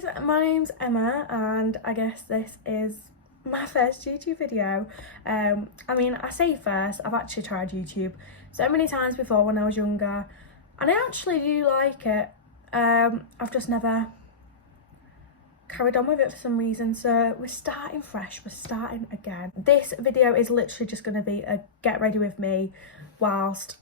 guys, my name's Emma and I guess this is my first YouTube video. I mean, I say first, I've actually tried YouTube so many times before when I was younger and I actually do like it. I've just never carried on with it for some reason, so we're starting fresh, we're starting again. This video is literally just going to be a get ready with me whilst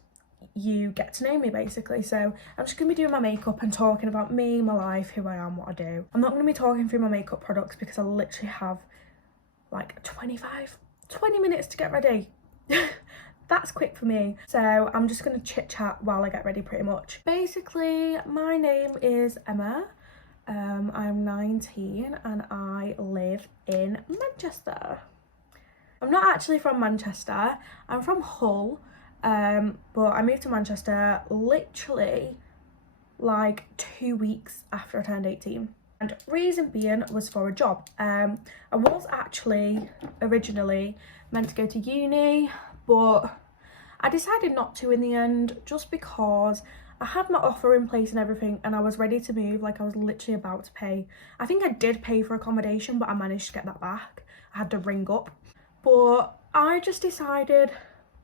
you get to know me, basically. So I'm just going to be doing my makeup and talking about me, my life, who I am, what I do. I'm not going to be talking through my makeup products because I literally have like 20 minutes to get ready. That's quick for me. So I'm just going to chit chat while I get ready pretty much. Basically, my name is Emma. I'm 19 and I live in Manchester. I'm not actually from Manchester, I'm from Hull. But I moved to Manchester literally like 2 weeks after I turned 18. And reason being was for a job. I was actually originally meant to go to uni, but I decided not to in the end just because I had my offer in place and everything and I was ready to move. Like, I was literally about to pay. I think I did pay for accommodation, but I managed to get that back. I had to ring up. But I just decided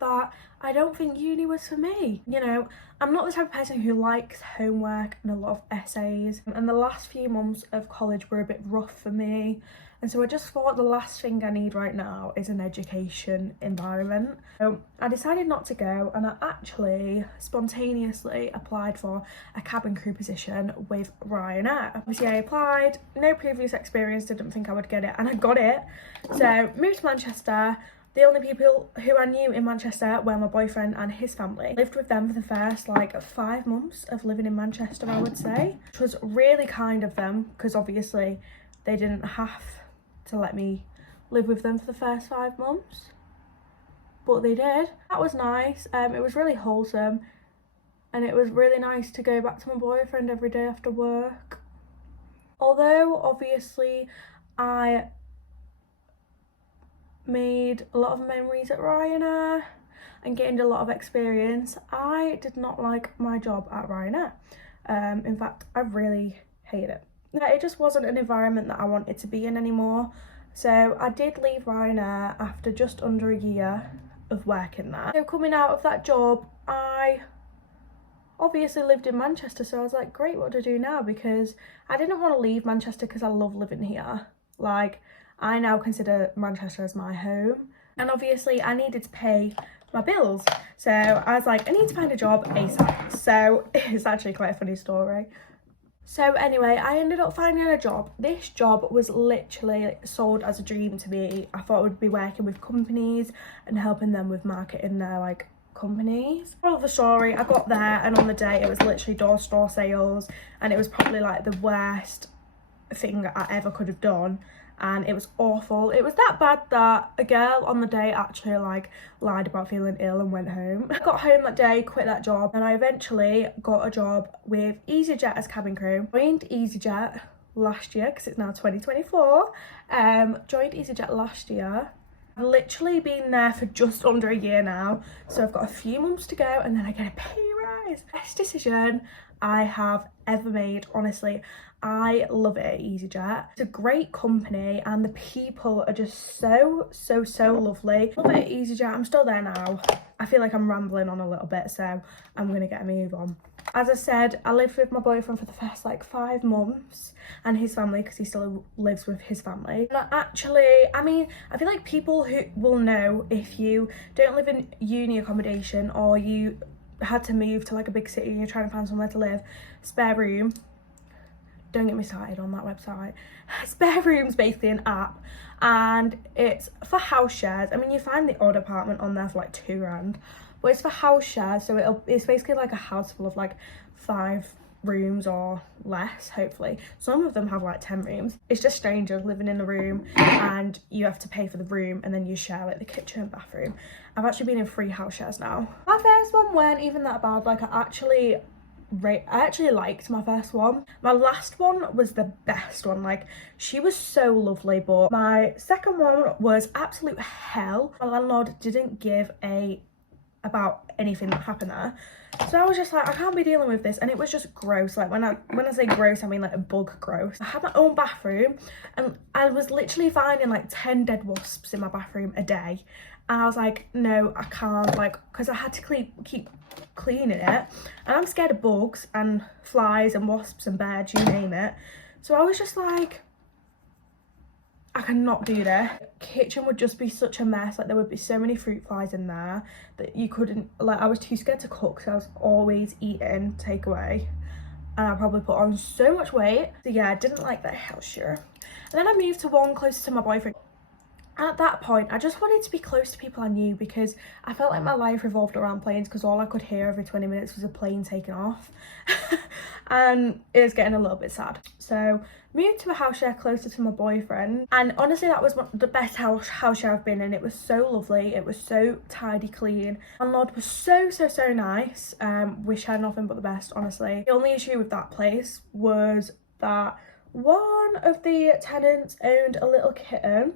that I don't think uni was for me. You know, I'm not the type of person who likes homework and a lot of essays, and the last few months of college were a bit rough for me, and so I just thought the last thing I need right now is an education environment. So I decided not to go, and I actually spontaneously applied for a cabin crew position with Ryanair. Obviously I applied, no previous experience, didn't think I would get it, and I got it. So moved to Manchester. The only people who I knew in Manchester were my boyfriend and his family. Lived with them for the first like 5 months of living in Manchester, I would say, which was really kind of them because obviously they didn't have to let me live with them for the first 5 months, but they did. That was nice. It was really wholesome and it was really nice to go back to my boyfriend every day after work. Although obviously I made a lot of memories at Ryanair and gained a lot of experience, I did not like my job at Ryanair. In fact, I really hate it. It just wasn't an environment that I wanted to be in anymore. So I did leave Ryanair after just under a year of working there. So coming out of that job, I obviously lived in Manchester, so I was like, great, what do I do now? Because I didn't want to leave Manchester because I love living here. Like, I now consider Manchester as my home, and obviously I needed to pay my bills, so I was like, I need to find a job ASAP. So it's actually quite a funny story. So anyway, I ended up finding a job. This job was literally sold as a dream to me. I thought I would be working with companies and helping them with marketing their like companies. Moral of the story, I got there and on the day it was literally door-to-door sales, and it was probably like the worst thing I ever could have done. And it was awful. It was that bad that a girl on the day actually like lied about feeling ill and went home. I got home that day, quit that job, and I eventually got a job with EasyJet as cabin crew. Joined EasyJet last year because it's now 2024. Joined EasyJet last year. I've literally been there for just under a year now, so I've got a few months to go and then I get a pay rise. Best decision I have ever made, honestly. I love it at EasyJet. It's a great company and the people are just so lovely. Love it at EasyJet. I'm still there now. I feel like I'm rambling on a little bit, so I'm gonna get a move on. As I said, I lived with my boyfriend for the first like 5 months and his family, because he still lives with his family. And I mean, I feel like people who will know if you don't live in uni accommodation or you had to move to like a big city and you're trying to find somewhere to live, Spare Room, don't get me started on that website. Spare Room's basically an app and it's for house shares. I mean, you find the odd apartment on there for like £2, but it's for house shares, so it's basically like a house full of like 5 rooms or less, hopefully. Some of them have like 10 rooms. It's just strangers living in a room and you have to pay for the room and then you share like the kitchen and bathroom. I've actually been in 3 house shares now. My first one weren't even that bad. Like, I actually liked my first one. My last one was the best one. Like, she was so lovely, but my second one was absolute hell. My landlord didn't give a about anything that happened there. So I was just like, I can't be dealing with this, and it was just gross. Like when I say gross, I mean like a bug gross. I had my own bathroom, and I was literally finding like 10 dead wasps in my bathroom a day, and I was like, no, I can't, like, because I had to keep cleaning it, and I'm scared of bugs and flies and wasps and birds, you name it. So I was just like, I cannot do this. Kitchen would just be such a mess. Like there would be so many fruit flies in there that you couldn't, like, I was too scared to cook, so I was always eating takeaway, and I probably put on so much weight. So yeah, I didn't like that house share. And then I moved to one closer to my boyfriend. At that point, I just wanted to be close to people I knew, because I felt like my life revolved around planes, because all I could hear every 20 minutes was a plane taking off. And it was getting a little bit sad. So moved to a house share closer to my boyfriend, and honestly that was the best house share I've been in. It was so lovely, it was so tidy, clean. Landlord was so nice. Wish I had nothing but the best, honestly. The only issue with that place was that one of the tenants owned a little kitten,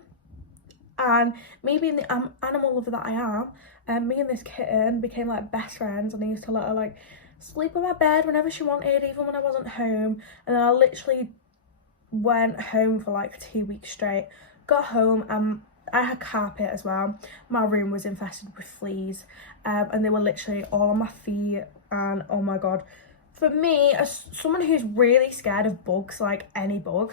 and me being the animal lover that I am, me and this kitten became like best friends, and I used to let her like sleep on my bed whenever she wanted, even when I wasn't home. And then I literally went home for like 2 weeks straight. Got home and I had carpet as well. My room was infested with fleas, and they were literally all on my feet, and oh my god. For me, as someone who's really scared of bugs, like any bug,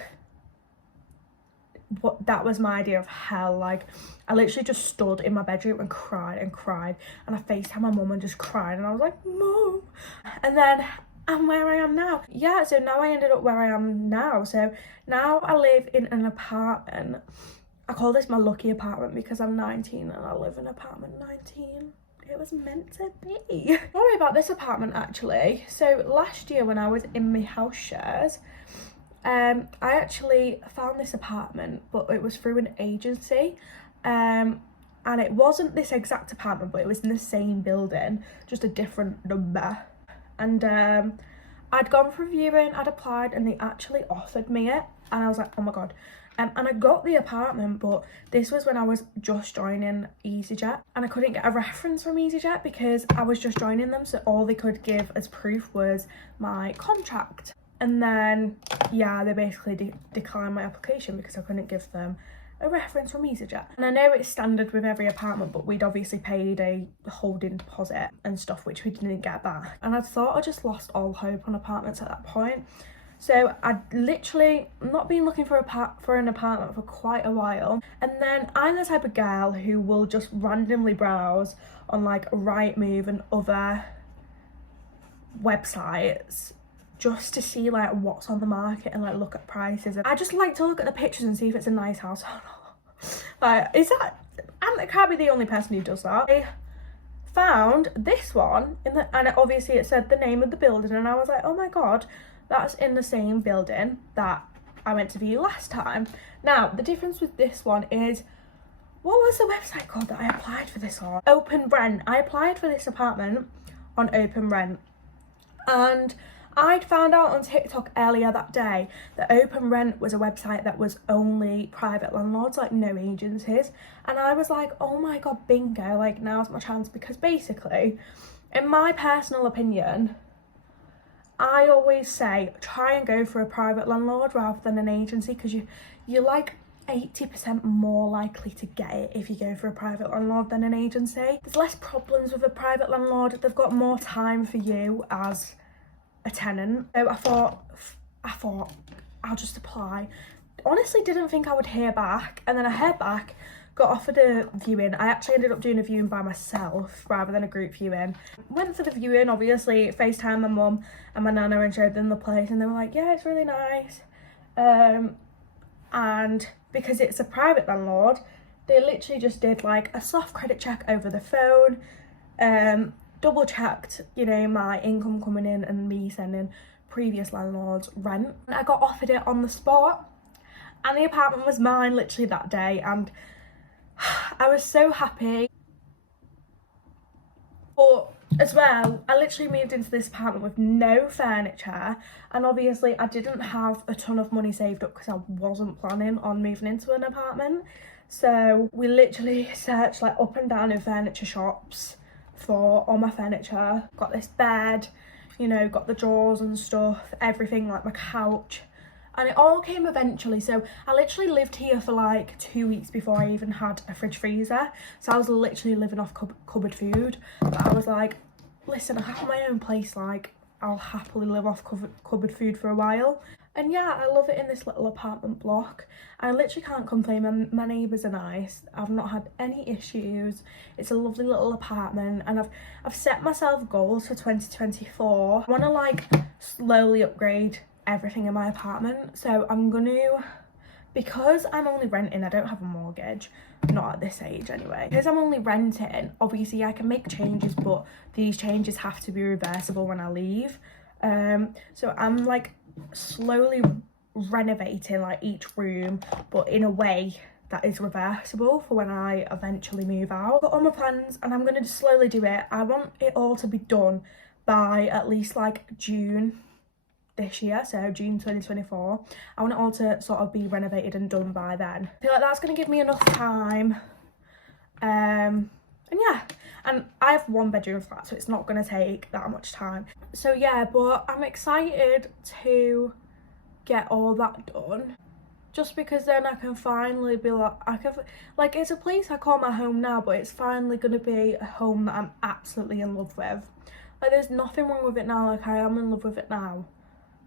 that was my idea of hell. Like I literally just stood in my bedroom and cried, and I FaceTimed my mum and just cried, and I was like, Mum. And then I'm where I am now. Yeah, so now I ended up where I am now. So now I live in an apartment. I call this my lucky apartment because I'm 19 and I live in apartment 19. It was meant to be. Sorry about this apartment actually. So last year when I was in my house shares, I actually found this apartment, but it was through an agency, and it wasn't this exact apartment, but it was in the same building, just a different number. And I'd gone for a viewing, I'd applied, and they actually offered me it, and I was like, oh my god. And I got the apartment, but this was when I was just joining EasyJet, and I couldn't get a reference from EasyJet because I was just joining them, so all they could give as proof was my contract. And then, yeah, they basically declined my application because I couldn't give them a reference from EasyJet. And I know it's standard with every apartment, but we'd obviously paid a holding deposit and stuff, which we didn't get back. And I thought I just lost all hope on apartments at that point. So I'd literally not been looking for an apartment for quite a while. And then I'm the type of girl who will just randomly browse on like Rightmove and other websites just to see like what's on the market and like look at prices. And I just like to look at the pictures and see if it's a nice house or not. Like, I can't be the only person who does that. I found this one and obviously it said the name of the building, and I was like, oh my god, that's in the same building that I went to view last time. Now the difference with this one is, what was the website called that I applied for this on? Open Rent. I applied for this apartment on Open Rent, and I'd found out on TikTok earlier that day that Open Rent was a website that was only private landlords, like no agencies. And I was like, oh my god, bingo, like now's my chance. Because basically, in my personal opinion, I always say try and go for a private landlord rather than an agency, because you're like 80% more likely to get it if you go for a private landlord than an agency. There's less problems with a private landlord. They've got more time for you as a tenant. So I thought I'll just apply. Honestly didn't think I would hear back, and then I heard back, got offered a viewing. I actually ended up doing a viewing by myself rather than a group viewing. Went for the viewing, obviously FaceTime my mum and my nana and showed them the place, and they were like, yeah, it's really nice. And because it's a private landlord, they literally just did like a soft credit check over the phone, double checked, you know, my income coming in and me sending previous landlords rent. I got offered it on the spot, and the apartment was mine literally that day, and I was so happy. But as well, I literally moved into this apartment with no furniture, and obviously I didn't have a ton of money saved up because I wasn't planning on moving into an apartment. So we literally searched like up and down in furniture shops for all my furniture. Got this bed, you know, got the drawers and stuff, everything, like my couch. And it all came eventually. So I literally lived here for like 2 weeks before I even had a fridge freezer. So I was literally living off cupboard food. But I was like, listen, I have my own place, like I'll happily live off cupboard food for a while. And yeah, I love it in this little apartment block. I literally can't complain. My neighbours are nice. I've not had any issues. It's a lovely little apartment, and I've set myself goals for 2024. I want to like slowly upgrade everything in my apartment. So I'm gonna, because I'm only renting, I don't have a mortgage, not at this age anyway. Because I'm only renting, obviously I can make changes, but these changes have to be reversible when I leave. So I'm like slowly renovating like each room, but in a way that is reversible for when I eventually move out. I've got all my plans and I'm going to just slowly do it. I want it all to be done by at least like June this year, so June 2024. I want it all to sort of be renovated and done by then. I feel like that's going to give me enough time. And yeah, and I have 1-bedroom flat, so it's not going to take that much time. So yeah, but I'm excited to get all that done, just because then I can finally be like, it's a place I call my home now, but it's finally going to be a home that I'm absolutely in love with. Like, there's nothing wrong with it now, like I am in love with it now,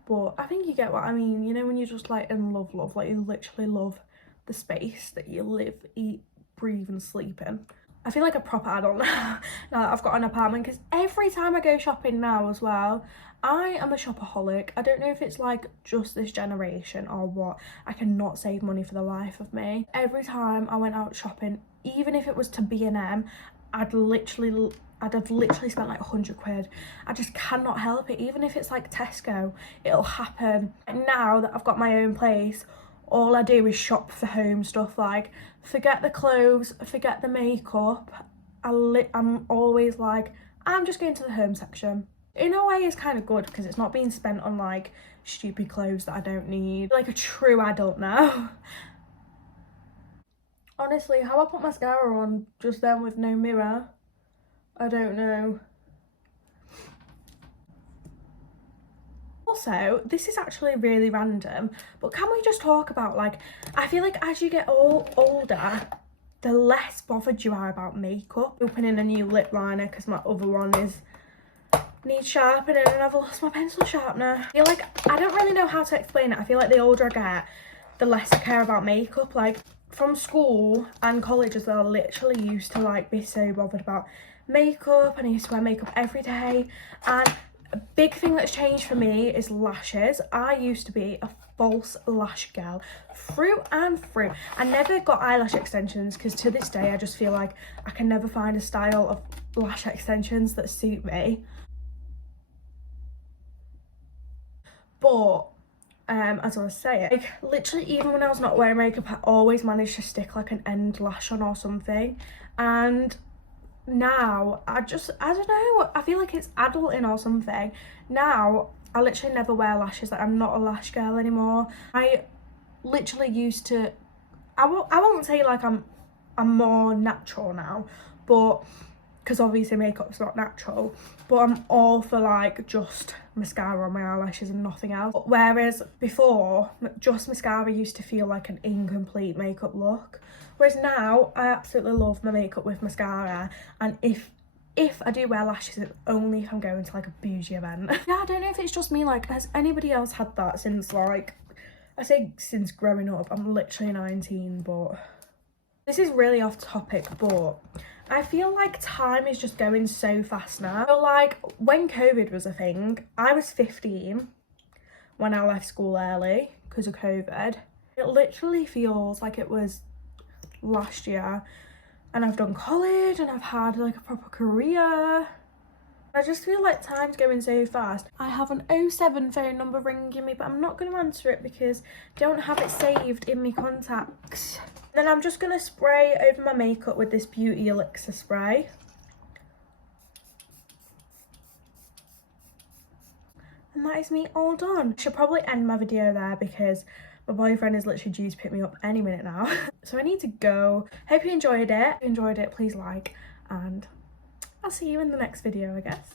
but I think you get what I mean, you know, when you're just like in love, like you literally love the space that you live, eat, breathe and sleep in. I feel like a proper adult now that I've got an apartment, because every time I go shopping now as well, I am a shopaholic. I don't know if it's like just this generation or what. I cannot save money for the life of me. Every time I went out shopping, even if it was to B&M, I'd have literally spent like 100 quid. I just cannot help it. Even if it's like Tesco, it'll happen. And now that I've got my own place, all I do is shop for home stuff. Like, forget the clothes, forget the makeup. I'm always like, I'm just going to the home section. In a way, it's kind of good because it's not being spent on like stupid clothes that I don't need. Like a true adult now. Honestly, how I put mascara on just then with no mirror, I don't know. Also, this is actually really random, but can we just talk about, like, I feel like as you get older, the less bothered you are about makeup. Opening a new lip liner because my other one needs sharpening and I've lost my pencil sharpener. I feel like, I don't really know how to explain it. I feel like the older I get, the less I care about makeup. Like, from school and college as well, I literally used to like be so bothered about makeup, and I used to wear makeup every day. And a big thing that's changed for me is lashes. I used to be a false lash girl through and through. I never got eyelash extensions because to this day I just feel like I can never find a style of lash extensions that suit me. But as I was saying, like, literally even when I was not wearing makeup, I always managed to stick like an end lash on or something. And now I don't know, I feel like it's adulting or something. Now I literally never wear lashes. Like, I'm not a lash girl anymore. I literally used to, I won't say like I'm more natural now, but because obviously makeup's not natural, but I'm all for like just mascara on my eyelashes and nothing else. Whereas before, just mascara used to feel like an incomplete makeup look. Whereas now, I absolutely love my makeup with mascara, and if I do wear lashes, it's only if I'm going to like a bougie event. Yeah, I don't know if it's just me, like, has anybody else had that since, like, I say since growing up? I'm literally 19, but this is really off topic, but I feel like time is just going so fast now. So like, when COVID was a thing, I was 15 when I left school early because of COVID. It literally feels like it was last year, and I've done college and I've had like a proper career. I just feel like time's going so fast. I have an 07 phone number ringing me, but I'm not going to answer it because I don't have it saved in my contacts. Then I'm just going to spray over my makeup with this Beauty Elixir spray. And that is me all done. I should probably end my video there because my boyfriend is literally due to pick me up any minute now. So I need to go. Hope you enjoyed it. If you enjoyed it, please like, and I'll see you in the next video, I guess.